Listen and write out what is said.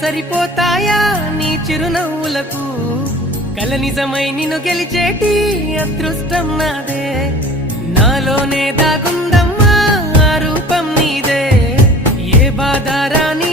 సరిపోతాయా నీ చిరునవ్వులకు కల నిజమై నిన్ను గెలిచేటి అదృష్టం నాదే నాలోనే దాగుందమ్మా ఆ రూపం నీదే ఏ బాధ రాని